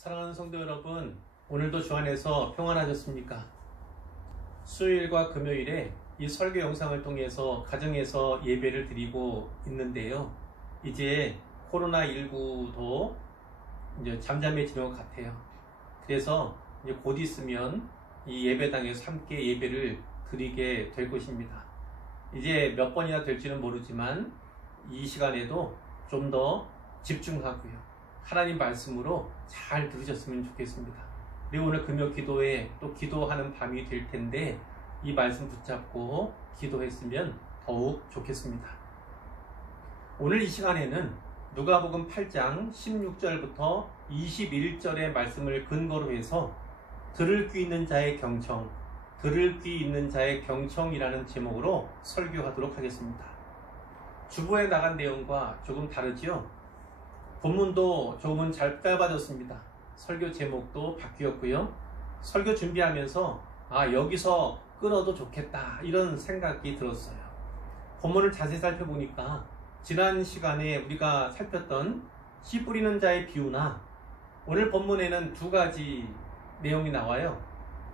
사랑하는 성도 여러분, 오늘도 주 안에서 평안하셨습니까? 수요일과 금요일에 이 설교 영상을 통해서 가정에서 예배를 드리고 있는데요. 이제 코로나19도 이제 잠잠해지는 것 같아요. 그래서 이제 곧 있으면 이 예배당에서 함께 예배를 드리게 될 것입니다. 이제 몇 번이나 될지는 모르지만 이 시간에도 좀 더 집중하고요. 하나님 말씀으로 잘 들으셨으면 좋겠습니다. 그리고 오늘 금요 기도에 또 기도하는 밤이 될 텐데 이 말씀 붙잡고 기도했으면 더욱 좋겠습니다. 오늘 이 시간에는 누가복음 8장 16절부터 21절의 말씀을 근거로 해서 들을 귀 있는 자의 경청, 들을 귀 있는 자의 경청이라는 제목으로 설교하도록 하겠습니다. 주보에 나간 내용과 조금 다르지요? 본문도 조금은 잘 짧아졌습니다. 설교 제목도 바뀌었고요. 설교 준비하면서 여기서 끊어도 좋겠다 이런 생각이 들었어요. 본문을 자세히 살펴보니까 지난 시간에 우리가 살폈던 씨 뿌리는 자의 비유나 오늘 본문에는 두 가지 내용이 나와요.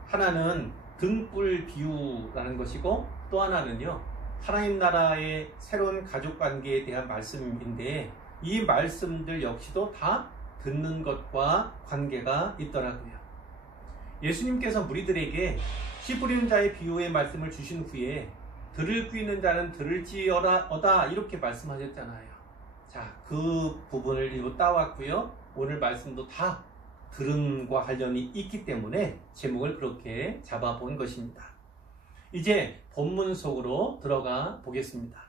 하나는 등불 비유라는 것이고 또 하나는요, 하나님 나라의 새로운 가족관계에 대한 말씀인데 이 말씀들 역시도 다 듣는 것과 관계가 있더라고요. 예수님께서 무리들에게 씨 뿌리는 자의 비유의 말씀을 주신 후에 들을 귀 있는 자는 들을지어다 이렇게 말씀하셨잖아요. 자, 그 부분을 일부 따왔고요. 오늘 말씀도 다 들음과 관련이 있기 때문에 제목을 그렇게 잡아본 것입니다. 이제 본문 속으로 들어가 보겠습니다.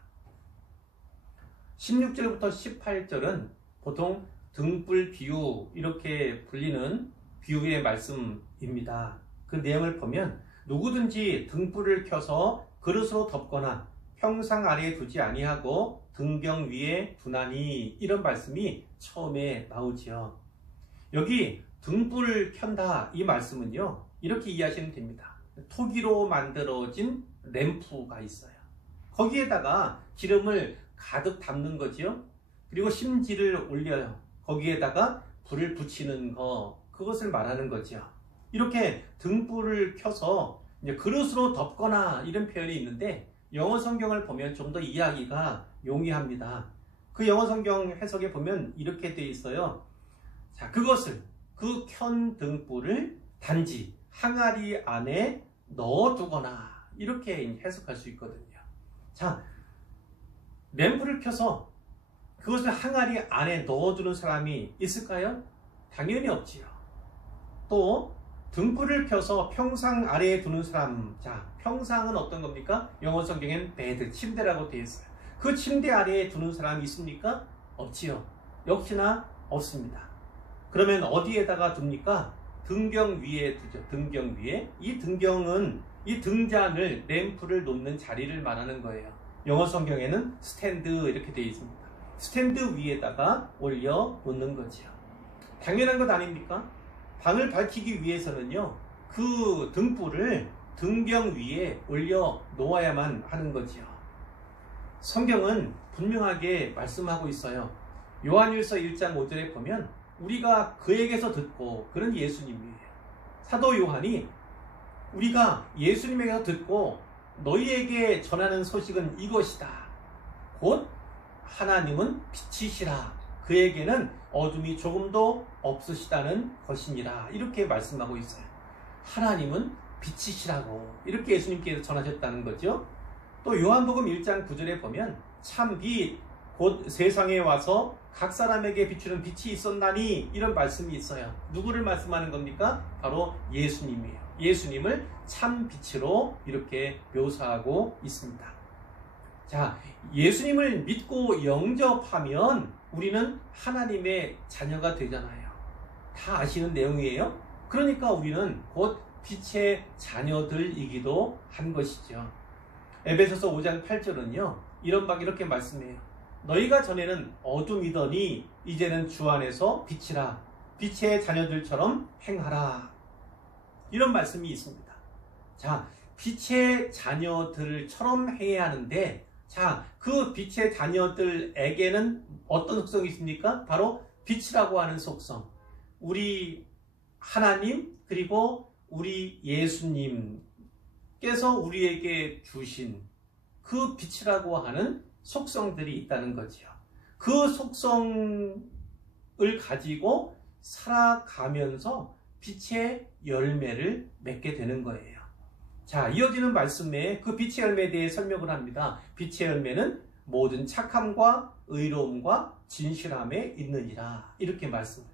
16절부터 18절은 보통 등불 비유 이렇게 불리는 비유의 말씀입니다. 그 내용을 보면 누구든지 등불을 켜서 그릇으로 덮거나 평상 아래에 두지 아니하고 등경 위에 두나니 이런 말씀이 처음에 나오지요. 여기 등불을 켠다 이 말씀은요, 이렇게 이해하시면 됩니다. 토기로 만들어진 램프가 있어요. 거기에다가 기름을 가득 담는 거지요. 그리고 심지를 올려요. 거기에다가 불을 붙이는 거, 그것을 말하는 거죠. 이렇게 등불을 켜서 이제 그릇으로 덮거나 이런 표현이 있는데 영어 성경을 보면 좀 더 이해하기가 용이합니다. 그 영어 성경 해석에 보면 이렇게 되어 있어요. 자, 그것을 그 켠 등불을 단지 항아리 안에 넣어두거나 이렇게 해석할 수 있거든요. 자, 램프를 켜서 그것을 항아리 안에 넣어두는 사람이 있을까요? 당연히 없지요. 또 등불을 켜서 평상 아래에 두는 사람, 자, 평상은 어떤 겁니까? 영어 성경엔 베드, 침대라고 되어 있어요. 그 침대 아래에 두는 사람이 있습니까? 없지요. 역시나 없습니다. 그러면 어디에다가 둡니까? 등경 위에 두죠. 등경 위에. 이 등경은 이 등잔을, 램프를 놓는 자리를 말하는 거예요. 영어 성경에는 스탠드 이렇게 되어 있습니다. 스탠드 위에다가 올려 놓는 거지요. 당연한 것 아닙니까? 방을 밝히기 위해서는요, 그 등불을 등경 위에 올려 놓아야만 하는 거지요. 성경은 분명하게 말씀하고 있어요. 요한일서 1장 5절에 보면 우리가 그에게서 듣고, 그런 예수님이에요. 사도 요한이 우리가 예수님에게서 듣고 너희에게 전하는 소식은 이것이다. 곧 하나님은 빛이시라. 그에게는 어둠이 조금도 없으시다는 것이니라. 이렇게 말씀하고 있어요. 하나님은 빛이시라고 이렇게 예수님께서 전하셨다는 거죠. 또 요한복음 1장 9절에 보면 참 빛, 곧 세상에 와서 각 사람에게 비추는 빛이 있었나니 이런 말씀이 있어요. 누구를 말씀하는 겁니까? 바로 예수님이에요. 예수님을 참 빛으로 이렇게 묘사하고 있습니다. 자, 예수님을 믿고 영접하면 우리는 하나님의 자녀가 되잖아요. 다 아시는 내용이에요. 그러니까 우리는 곧 빛의 자녀들이기도 한 것이죠. 에베소서 5장 8절은요, 이렇게 말씀해요. 너희가 전에는 어둠이더니 이제는 주 안에서 빛이라. 빛의 자녀들처럼 행하라. 이런 말씀이 있습니다. 자, 빛의 자녀들처럼 해야 하는데, 자, 그 빛의 자녀들에게는 어떤 속성이 있습니까? 바로 빛이라고 하는 속성. 우리 하나님 그리고 우리 예수님께서 우리에게 주신 그 빛이라고 하는 속성들이 있다는 거지요. 그 속성을 가지고 살아가면서 빛의 열매를 맺게 되는 거예요. 자, 이어지는 말씀에 그 빛의 열매에 대해 설명을 합니다. 빛의 열매는 모든 착함과 의로움과 진실함에 있느니라. 이렇게 말씀을.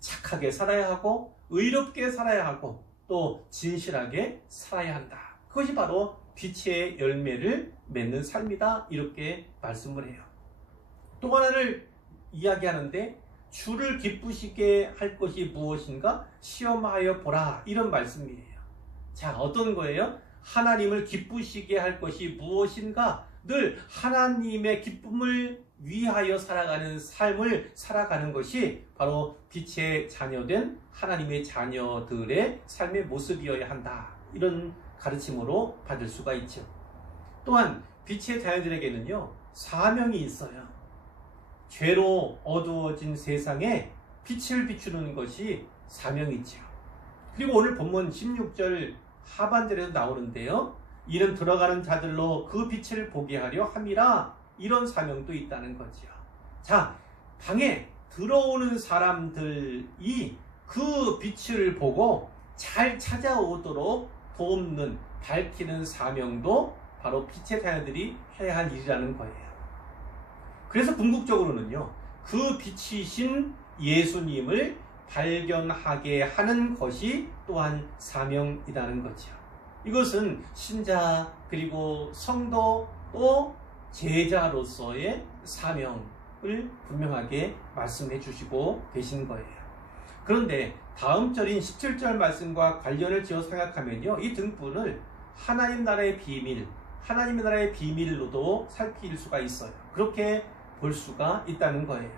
착하게 살아야 하고 의롭게 살아야 하고 또 진실하게 살아야 한다. 그것이 바로 빛의 열매를 맺는 삶이다. 이렇게 말씀을 해요. 또 하나를 이야기하는데 주를 기쁘시게 할 것이 무엇인가 시험하여 보라. 이런 말씀이에요. 자, 어떤 거예요? 하나님을 기쁘시게 할 것이 무엇인가? 늘 하나님의 기쁨을 위하여 살아가는 삶을 살아가는 것이 바로 빛의 자녀된 하나님의 자녀들의 삶의 모습이어야 한다. 이런 가르침으로 받을 수가 있죠. 또한 빛의 자녀들에게는요, 사명이 있어요. 죄로 어두워진 세상에 빛을 비추는 것이 사명이죠. 그리고 오늘 본문 16절 하반절에도 나오는데요. 이는 들어가는 자들로 그 빛을 보게 하려 함이라. 이런 사명도 있다는 거죠. 자, 방에 들어오는 사람들이 그 빛을 보고 잘 찾아오도록 돕는, 밝히는 사명도 바로 빛의 자녀들이 해야 할 일이라는 거예요. 그래서 궁극적으로는요, 그 빛이신 예수님을 발견하게 하는 것이 또한 사명이라는 거죠. 이것은 신자 그리고 성도 또 제자로서의 사명을 분명하게 말씀해 주시고 계신 거예요. 그런데 다음 절인 17절 말씀과 관련을 지어 생각하면요, 이 등불을 하나님 나라의 비밀, 하나님의 나라의 비밀로도 살필 수가 있어요. 그렇게 볼 수가 있다는 거예요.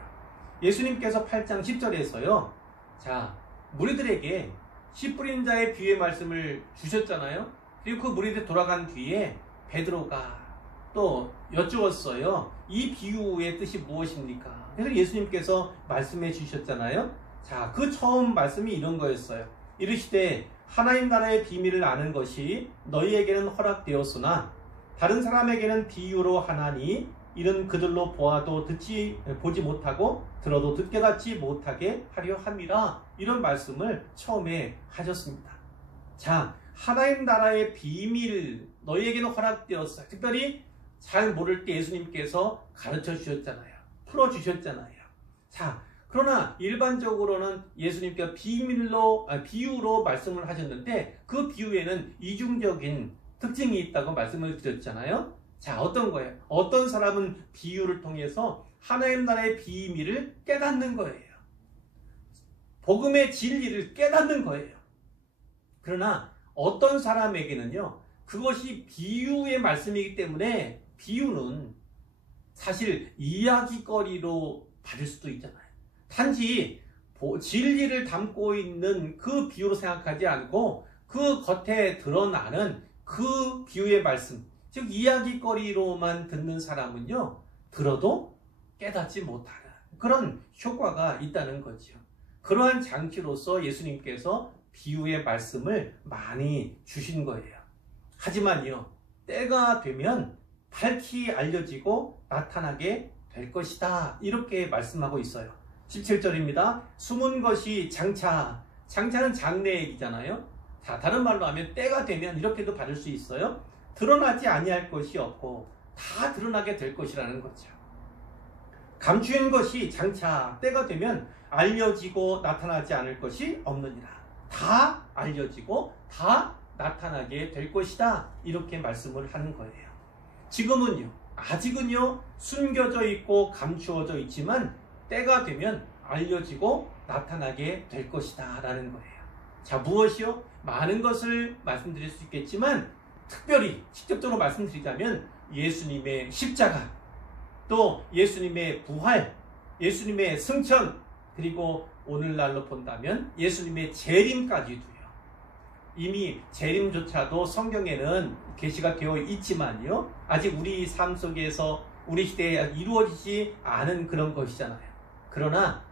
예수님께서 8장 10절에서요, 자, 무리들에게 씨 뿌린 자의 비유의 말씀을 주셨잖아요. 그리고 그 무리들 돌아간 뒤에 베드로가 또 여쭈었어요. 이 비유의 뜻이 무엇입니까? 그래서 예수님께서 말씀해 주셨잖아요. 자, 그 처음 말씀이 이런 거였어요. 이르시되 하나님 나라의 비밀을 아는 것이 너희에게는 허락되었으나 다른 사람에게는 비유로 하나니 이는 그들로 보아도 보지 못하고 들어도 깨닫지 못하게 하려 함이라. 이런 말씀을 처음에 하셨습니다. 자, 하나님 나라의 비밀 너희에게는 허락되었어요. 특별히 잘 모를 때 예수님께서 가르쳐 주셨잖아요. 풀어 주셨잖아요. 자, 그러나 일반적으로는 예수님께서 비유로 말씀을 하셨는데 그 비유에는 이중적인 특징이 있다고 말씀을 드렸잖아요. 자, 어떤 거예요? 어떤 사람은 비유를 통해서 하나님 나라의 비밀을 깨닫는 거예요. 복음의 진리를 깨닫는 거예요. 그러나 어떤 사람에게는요, 그것이 비유의 말씀이기 때문에 비유는 사실 이야기거리로 받을 수도 있잖아요. 단지 진리를 담고 있는 그 비유로 생각하지 않고 그 겉에 드러나는 그 비유의 말씀, 즉 이야기거리로만 듣는 사람은요, 들어도 깨닫지 못하는 그런 효과가 있다는 거죠. 그러한 장치로서 예수님께서 비유의 말씀을 많이 주신 거예요. 하지만요, 때가 되면 밝히 알려지고 나타나게 될 것이다. 이렇게 말씀하고 있어요. 17절입니다. 숨은 것이 장차는 장래 얘기잖아요. 자, 다른 말로 하면 때가 되면 이렇게도 받을 수 있어요. 드러나지 아니할 것이 없고 다 드러나게 될 것이라는 거죠. 감추인 것이 장차 때가 되면 알려지고 나타나지 않을 것이 없느니라. 다 알려지고 다 나타나게 될 것이다. 이렇게 말씀을 하는 거예요. 지금은요, 아직은요, 숨겨져 있고 감추어져 있지만 때가 되면 알려지고 나타나게 될 것이다 라는 거예요. 자, 무엇이요? 많은 것을 말씀드릴 수 있겠지만 특별히 직접적으로 말씀드리자면 예수님의 십자가, 또 예수님의 부활, 예수님의 승천, 그리고 오늘날로 본다면 예수님의 재림까지도요. 이미 재림조차도 성경에는 계시가 되어 있지만요, 아직 우리 삶 속에서 우리 시대에 이루어지지 않은 그런 것이잖아요. 그러나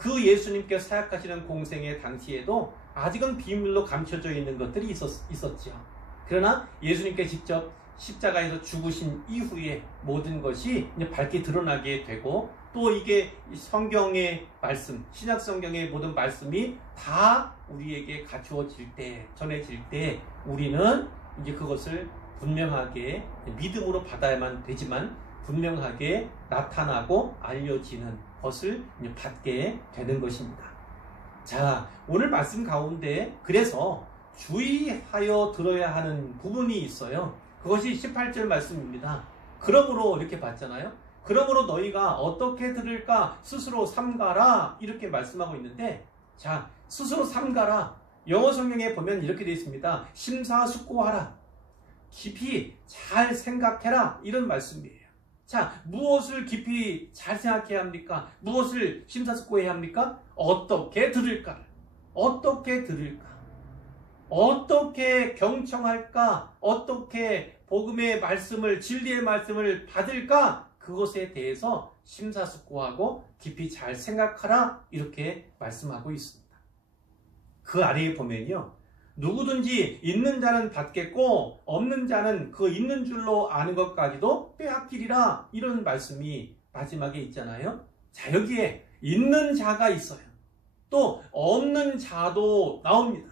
그 예수님께서 사역하시는 공생의 당시에도 아직은 비밀로 감춰져 있는 것들이 있었죠. 그러나 예수님께 직접 십자가에서 죽으신 이후에 모든 것이 이제 밝게 드러나게 되고, 또 이게 성경의 말씀, 신약 성경의 모든 말씀이 다 우리에게 갖추어질 때, 전해질 때 우리는 이제 그것을 분명하게 믿음으로 받아야만 되지만 분명하게 나타나고 알려지는 것을 이제 받게 되는 것입니다. 자, 오늘 말씀 가운데 그래서 주의하여 들어야 하는 부분이 있어요. 그것이 18절 말씀입니다. 그러므로 이렇게 봤잖아요. 그러므로 너희가 어떻게 들을까 스스로 삼가라 이렇게 말씀하고 있는데, 자, 스스로 삼가라, 영어 성경에 보면 이렇게 되어 있습니다. 심사숙고하라, 깊이 잘 생각해라, 이런 말씀이에요. 자, 무엇을 깊이 잘 생각해야 합니까? 무엇을 심사숙고해야 합니까? 어떻게 들을까? 어떻게 들을까? 어떻게 경청할까? 어떻게 복음의 말씀을, 진리의 말씀을 받을까? 그것에 대해서 심사숙고하고 깊이 잘 생각하라, 이렇게 말씀하고 있습니다. 그 아래에 보면요, 누구든지 있는 자는 받겠고 없는 자는 그 있는 줄로 아는 것까지도 빼앗기리라, 이런 말씀이 마지막에 있잖아요. 자, 여기에 있는 자가 있어요. 또 없는 자도 나옵니다.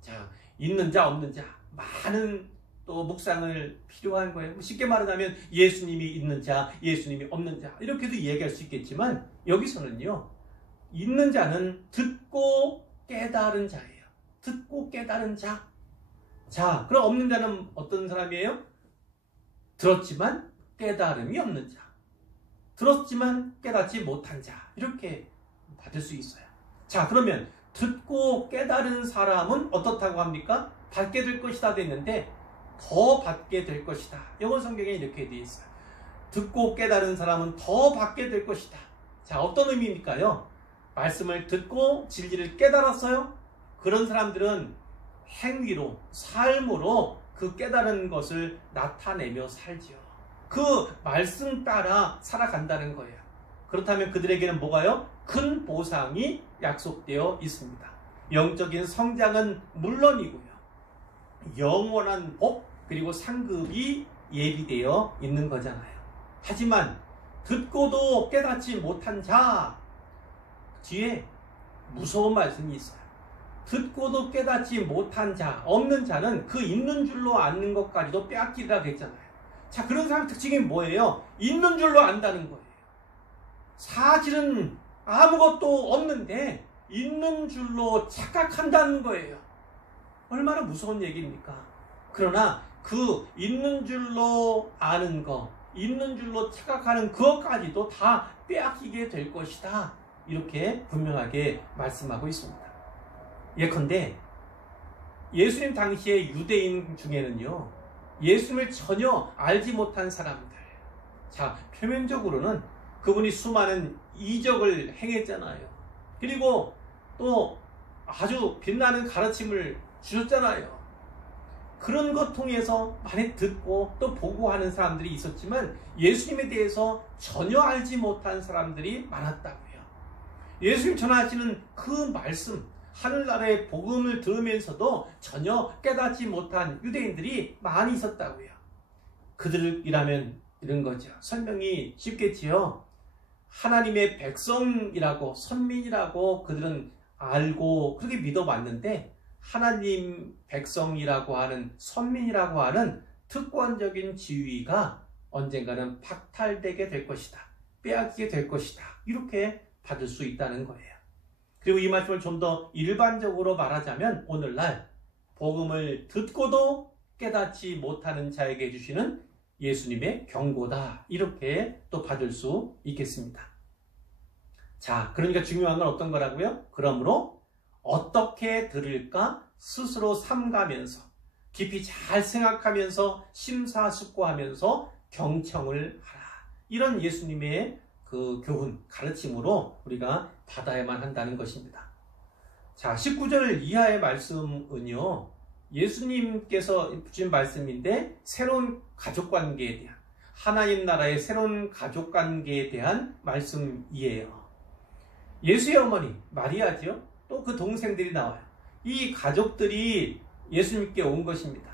자, 있는 자 없는 자 많은 또 묵상을 필요한 거예요. 쉽게 말하자면 예수님이 있는 자, 예수님이 없는 자, 이렇게도 이야기할 수 있겠지만 여기서는요, 있는 자는 듣고 깨달은 자예요. 듣고 깨달은 자. 자, 그럼 없는 자는 어떤 사람이에요? 들었지만 깨달음이 없는 자, 들었지만 깨닫지 못한 자, 이렇게 받을 수 있어요. 자, 그러면 듣고 깨달은 사람은 어떻다고 합니까? 받게 될 것이다 됐는데 더 받게 될 것이다. 영어 성경에 이렇게 되어 있어요. 듣고 깨달은 사람은 더 받게 될 것이다. 자, 어떤 의미입니까요? 말씀을 듣고 진리를 깨달았어요. 그런 사람들은 행위로, 삶으로 그 깨달은 것을 나타내며 살지요. 그 말씀 따라 살아간다는 거예요. 그렇다면 그들에게는 뭐가요? 큰 보상이 약속되어 있습니다. 영적인 성장은 물론이고요, 영원한 복 그리고 상급이 예비되어 있는 거잖아요. 하지만 듣고도 깨닫지 못한 자, 뒤에 무서운 말씀이 있어요. 듣고도 깨닫지 못한 자, 없는 자는 그 있는 줄로 아는 것까지도 빼앗기리라 그랬잖아요. 자, 그런 사람 특징이 뭐예요? 있는 줄로 안다는 거예요. 사실은 아무것도 없는데 있는 줄로 착각한다는 거예요. 얼마나 무서운 얘기입니까? 그러나 그 있는 줄로 아는 거, 있는 줄로 착각하는 그것까지도 다 빼앗기게 될 것이다, 이렇게 분명하게 말씀하고 있습니다. 예컨대 예수님 당시의 유대인 중에는요, 예수님을 전혀 알지 못한 사람들, 자, 표면적으로는 그분이 수많은 이적을 행했잖아요. 그리고 또 아주 빛나는 가르침을 주셨잖아요. 그런 것 통해서 많이 듣고 또 보고 하는 사람들이 있었지만 예수님에 대해서 전혀 알지 못한 사람들이 많았다고요. 예수님 전하시는 그 말씀, 하늘나라의 복음을 들으면서도 전혀 깨닫지 못한 유대인들이 많이 있었다고요. 그들이라면 이런 거죠. 설명이 쉽겠지요. 하나님의 백성이라고, 선민이라고 그들은 알고 그렇게 믿어왔는데, 하나님 백성이라고 하는, 선민이라고 하는 특권적인 지위가 언젠가는 박탈되게 될 것이다, 빼앗기게 될 것이다, 이렇게 받을 수 있다는 거예요. 그리고 이 말씀을 좀 더 일반적으로 말하자면 오늘날 복음을 듣고도 깨닫지 못하는 자에게 주시는 예수님의 경고다, 이렇게 또 받을 수 있겠습니다. 자, 그러니까 중요한 건 어떤 거라고요? 그러므로 어떻게 들을까 스스로 삼가면서 깊이 잘 생각하면서 심사숙고하면서 경청을 하라, 이런 예수님의 그 교훈, 가르침으로 우리가 받아야만 한다는 것입니다. 자, 19절 이하의 말씀은요, 예수님께서 주신 말씀인데 새로운 가족관계에 대한, 하나님 나라의 새로운 가족관계에 대한 말씀이에요. 예수의 어머니 마리아죠. 또 그 동생들이 나와요. 이 가족들이 예수님께 온 것입니다.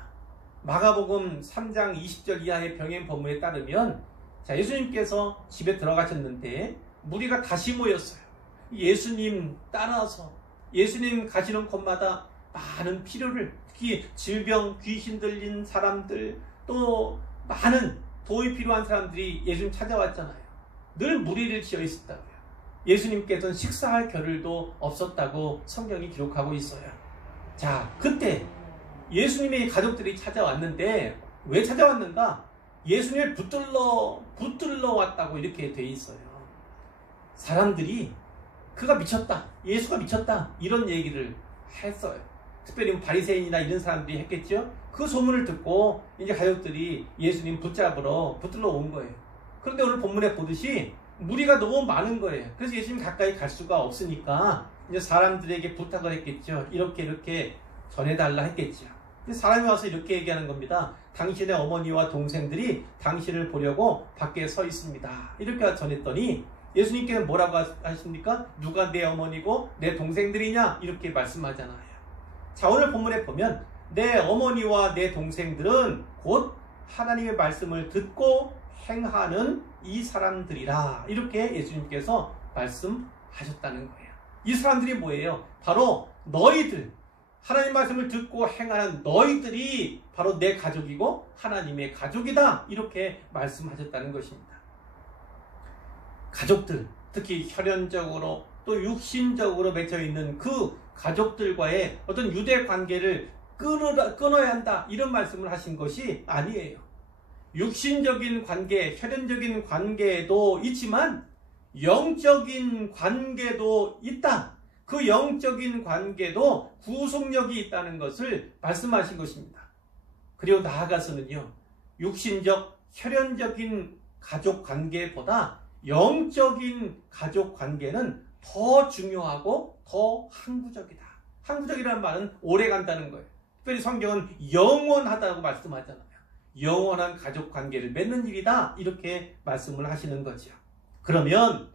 마가복음 3장 20절 이하의 병행 본문에 따르면 자, 예수님께서 집에 들어가셨는데 무리가 다시 모였어요. 예수님 따라서 예수님 가시는 곳마다 많은 필요를, 특히 질병, 귀신 들린 사람들, 또 많은 도움이 필요한 사람들이 예수님 찾아왔잖아요. 늘 무리를 지어 있었다고요. 예수님께서는 식사할 겨를도 없었다고 성경이 기록하고 있어요. 자, 그때 예수님의 가족들이 찾아왔는데 왜 찾아왔는가? 예수님을 붙들러 왔다고 이렇게 돼 있어요. 사람들이 그가 미쳤다, 예수가 미쳤다, 이런 얘기를 했어요. 특별히 바리새인이나 이런 사람들이 했겠죠. 그 소문을 듣고 이제 가족들이 예수님 붙들러 온 거예요. 그런데 오늘 본문에 보듯이 무리가 너무 많은 거예요. 그래서 예수님 가까이 갈 수가 없으니까 이제 사람들에게 부탁을 했겠죠. 이렇게 전해달라 했겠죠. 사람이 와서 이렇게 얘기하는 겁니다. 당신의 어머니와 동생들이 당신을 보려고 밖에 서 있습니다. 이렇게 전했더니 예수님께는 뭐라고 하십니까? 누가 내 어머니고 내 동생들이냐? 이렇게 말씀하잖아요. 자, 오늘 본문에 보면 내 어머니와 내 동생들은 곧 하나님의 말씀을 듣고 행하는 이 사람들이라, 이렇게 예수님께서 말씀하셨다는 거예요. 이 사람들이 뭐예요? 바로 너희들, 하나님 말씀을 듣고 행하는 너희들이 바로 내 가족이고 하나님의 가족이다, 이렇게 말씀하셨다는 것입니다. 가족들, 특히 혈연적으로 또 육신적으로 맺혀 있는 그 가족들과의 어떤 유대 관계를 끊어야 한다, 이런 말씀을 하신 것이 아니에요. 육신적인 관계, 혈연적인 관계도 있지만 영적인 관계도 있다. 그 영적인 관계도 구속력이 있다는 것을 말씀하신 것입니다. 그리고 나아가서는요, 육신적, 혈연적인 가족 관계보다 영적인 가족 관계는 더 중요하고 더 항구적이다. 항구적이라는 말은 오래 간다는 거예요. 특별히 성경은 영원하다고 말씀하잖아요. 영원한 가족 관계를 맺는 일이다, 이렇게 말씀을 하시는 거죠. 그러면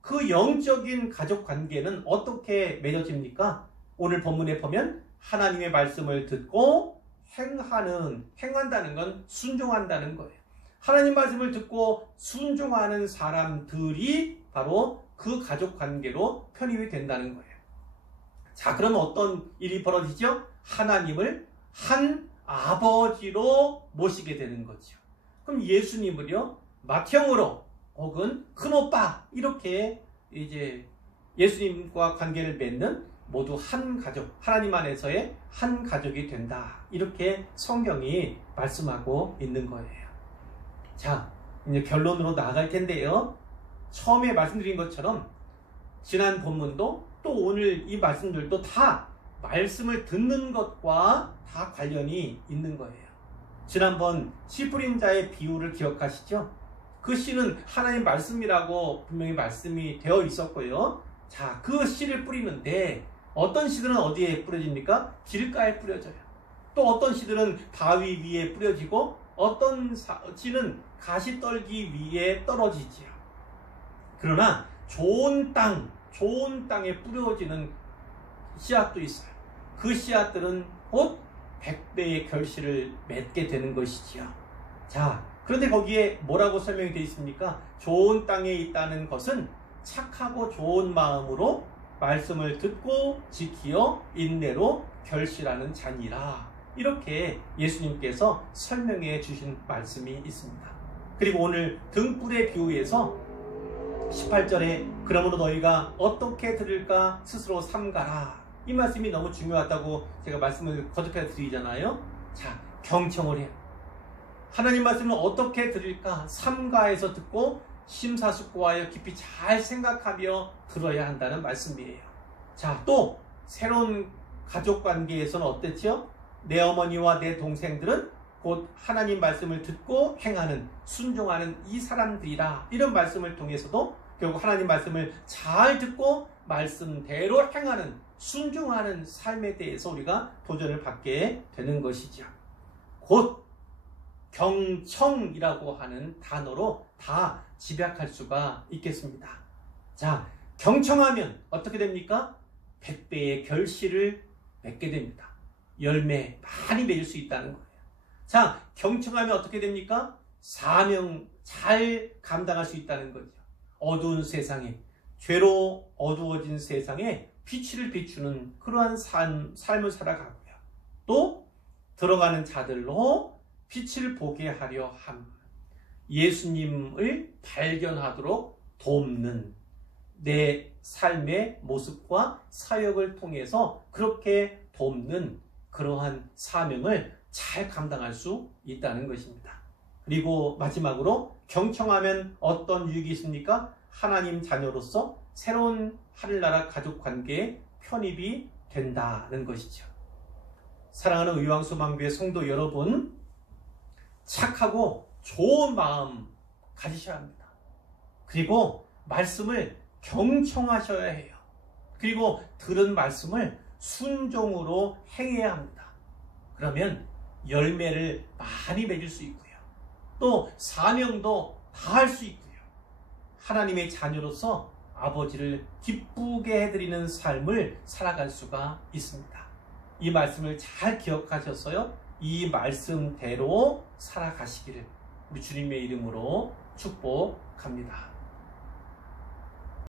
그 영적인 가족 관계는 어떻게 맺어집니까? 오늘 본문에 보면 하나님의 말씀을 듣고 행한다는 건 순종한다는 거예요. 하나님 말씀을 듣고 순종하는 사람들이 바로 그 가족 관계로 편입이 된다는 거예요. 자, 그러면 어떤 일이 벌어지죠? 하나님을 한 아버지로 모시게 되는 거죠. 그럼 예수님을요, 맏형으로 혹은 큰오빠, 이렇게 이제 예수님과 관계를 맺는 모두 한 가족, 하나님 안에서의 한 가족이 된다, 이렇게 성경이 말씀하고 있는 거예요. 자, 이제 결론으로 나아갈 텐데요. 처음에 말씀드린 것처럼 지난 본문도 또 오늘 이 말씀들도 다 말씀을 듣는 것과 다 관련이 있는 거예요. 지난번 씨 뿌린 자의 비유를 기억하시죠? 그 씨는 하나님 말씀이라고 분명히 말씀이 되어 있었고요. 자, 그 씨를 뿌리는데 어떤 씨들은 어디에 뿌려집니까? 길가에 뿌려져요. 또 어떤 씨들은 바위 위에 뿌려지고 어떤 씨는 가시떨기 위에 떨어지지요. 그러나 좋은 땅에 뿌려지는 씨앗도 있어요. 그 씨앗들은 곧 100배의 결실을 맺게 되는 것이지요. 자, 그런데 거기에 뭐라고 설명이 되어 있습니까? 좋은 땅에 있다는 것은 착하고 좋은 마음으로 말씀을 듣고 지키어 인내로 결실하는 자니라, 이렇게 예수님께서 설명해 주신 말씀이 있습니다. 그리고 오늘 등불의 비유에서 18절에 그러므로 너희가 어떻게 들을까 스스로 삼가라, 이 말씀이 너무 중요하다고 제가 말씀을 거듭해 드리잖아요. 자, 경청을 해요. 하나님 말씀을 어떻게 들을까? 삼가해서 듣고 심사숙고하여 깊이 잘 생각하며 들어야 한다는 말씀이에요. 자, 또 새로운 가족관계에서는 어땠죠? 내 어머니와 내 동생들은 곧 하나님 말씀을 듣고 행하는, 순종하는 이 사람들이라, 이런 말씀을 통해서도 결국 하나님 말씀을 잘 듣고 말씀대로 행하는, 순종하는 삶에 대해서 우리가 도전을 받게 되는 것이죠. 곧 경청이라고 하는 단어로 다 집약할 수가 있겠습니다. 자, 경청하면 어떻게 됩니까? 100배의 결실을 맺게 됩니다. 열매 많이 맺을 수 있다는 거예요. 자, 경청하면 어떻게 됩니까? 사명 잘 감당할 수 있다는 거죠. 어두운 세상에, 죄로 어두워진 세상에 빛을 비추는 그러한 삶을 살아가고요. 또 들어가는 자들로 빛을 보게 하려 함. 예수님을 발견하도록 돕는 내 삶의 모습과 사역을 통해서 그렇게 돕는 그러한 사명을 잘 감당할 수 있다는 것입니다. 그리고 마지막으로 경청하면 어떤 유익이 있습니까? 하나님 자녀로서 새로운 하늘나라 가족관계에 편입이 된다는 것이죠. 사랑하는 의왕소망교회 성도 여러분, 착하고 좋은 마음 가지셔야 합니다. 그리고 말씀을 경청하셔야 해요. 그리고 들은 말씀을 순종으로 행해야 합니다. 그러면 열매를 많이 맺을 수 있고요. 또 사명도 다할 수 있고요. 하나님의 자녀로서 아버지를 기쁘게 해드리는 삶을 살아갈 수가 있습니다. 이 말씀을 잘 기억하셔서요, 이 말씀대로 살아가시기를 우리 주님의 이름으로 축복합니다.